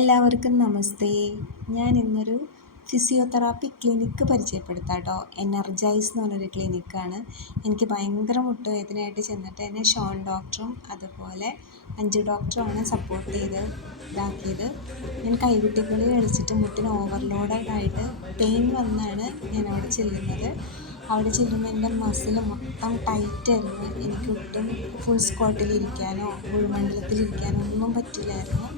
എല്ലാവർക്കും നമസ്തേ. ഞാൻ ഇന്നൊരു ഫിസിയോതെറാപ്പി ക്ലിനിക്ക് പരിചയപ്പെടുത്താം കേട്ടോ. എനർജൈസ് എന്ന് പറഞ്ഞൊരു ക്ലിനിക്കാണ്. എനിക്ക് ഭയങ്കര മുട്ടുവേദനയായിട്ട് ചെന്നിട്ട് എന്നെ ഷോൺ ഡോക്ടറും അതുപോലെ അഞ്ജു ഡോക്ടറുമാണ് സപ്പോർട്ട് ചെയ്ത് ഇതാക്കിയത്. ഞാൻ കൈകുട്ടിക്കളി കളിച്ചിട്ട് മുട്ടിന് ഓവർലോഡായിട്ട് പെയിൻ വന്നാണ് ഞാൻ അവിടെ ചെല്ലുന്നത്. അവിടെ ചെല്ലുമ്പോൾ എൻ്റെ മസിൽ മൊത്തം ടൈറ്റായിരുന്നു. എനിക്ക് ഒട്ടും ഫുൾ സ്ക്വാട്ടിലിരിക്കാനോ മുഴുമണ്ഡലത്തിലിരിക്കാനോ ഒന്നും പറ്റില്ലായിരുന്നു.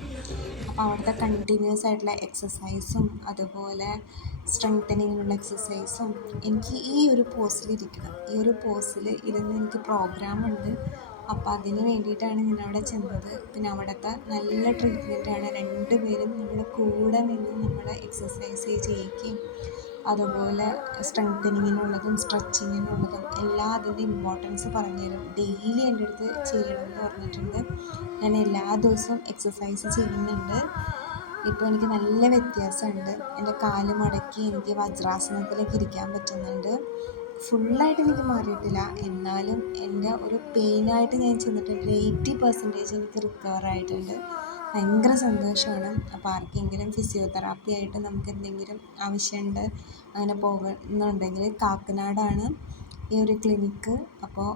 അപ്പോൾ അവിടുത്തെ കണ്ടിന്യൂസ് ആയിട്ടുള്ള എക്സസൈസും അതുപോലെ സ്ട്രെങ്തനിങ്ങിനുള്ള എക്സസൈസും എനിക്ക് ഈ ഒരു പോസിലിരിക്കണം. ഈ ഒരു പോസിൽ ഇരുന്ന് എനിക്ക് പ്രോഗ്രാമുണ്ട്. അപ്പോൾ അതിന് വേണ്ടിയിട്ടാണ് ഞാൻ അവിടെ ചെന്നത്. പിന്നെ അവിടുത്തെ നല്ല ട്രീറ്റ്മെൻറ്റാണ്. രണ്ടുപേരും നമ്മുടെ കൂടെ നിന്ന് നമ്മളെ എക്സസൈസ് ചെയ്യിക്കുകയും അതുപോലെ സ്ട്രെങ്തനിങ്ങിനുള്ളതും സ്ട്രെച്ചിങ്ങിനുള്ളതും എല്ലാം അതിൻ്റെ ഇമ്പോർട്ടൻസ് പറഞ്ഞുതരും. ഡെയിലി എൻ്റെ അടുത്ത് ചെയ്യണം എന്ന് പറഞ്ഞിട്ടുണ്ട്. ഞാൻ എല്ലാ ദിവസവും എക്സസൈസ് ചെയ്യുന്നുണ്ട്. ഇപ്പോൾ എനിക്ക് നല്ല വ്യത്യാസമുണ്ട്. എൻ്റെ കാല് മടക്കി എനിക്ക് വജ്രാസനത്തിലേക്ക് ഇരിക്കാൻ പറ്റുന്നുണ്ട്. ഫുള്ളായിട്ട് എനിക്ക് മാറിയിട്ടില്ല, എന്നാലും എൻ്റെ ഒരു പെയിനായിട്ട് ഞാൻ ചെന്നിട്ടുണ്ട്. 80% എനിക്ക് റിക്കവർ ആയിട്ടുണ്ട്. ഭയങ്കര സന്തോഷമാണ്. അപ്പോൾ ആർക്കെങ്കിലും ഫിസിയോതെറാപ്പി ആയിട്ട് നമുക്ക് എന്തെങ്കിലും ആവശ്യമുണ്ട് അങ്ങനെ പോകുന്നുണ്ടെങ്കിൽ കാക്കനാടാണ് ഈ ഒരു ക്ലിനിക്ക്. അപ്പോൾ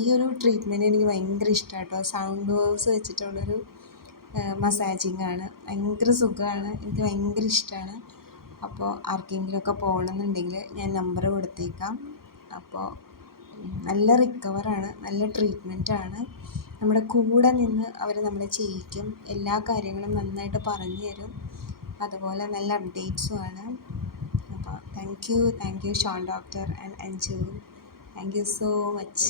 ഈ ഒരു ട്രീറ്റ്മെൻറ്റ് എനിക്ക് ഭയങ്കര ഇഷ്ടമാണ് കേട്ടോ. സൗണ്ട് വേവ്സ് വെച്ചിട്ടുള്ളൊരു മസാജിങ് ആണ്. ഭയങ്കര സുഖമാണ്. എനിക്ക് ഭയങ്കര ഇഷ്ടമാണ്. അപ്പോൾ ആർക്കെങ്കിലുമൊക്കെ പോകണമെന്നുണ്ടെങ്കിൽ ഞാൻ നമ്പർ കൊടുത്തേക്കാം. അപ്പോൾ നല്ല റിക്കവറാണ്, നല്ല ട്രീറ്റ്മെൻറ്റാണ്. നമ്മുടെ കൂടെ നിന്ന് അവർ നമ്മളെ ചെയ്യിക്കും. എല്ലാ കാര്യങ്ങളും നന്നായിട്ട് പറഞ്ഞു തരും. അതുപോലെ നല്ല അപ്ഡേറ്റ്സുമാണ്. അപ്പോൾ thank you Shaun doctor and Anju. Thank you so much.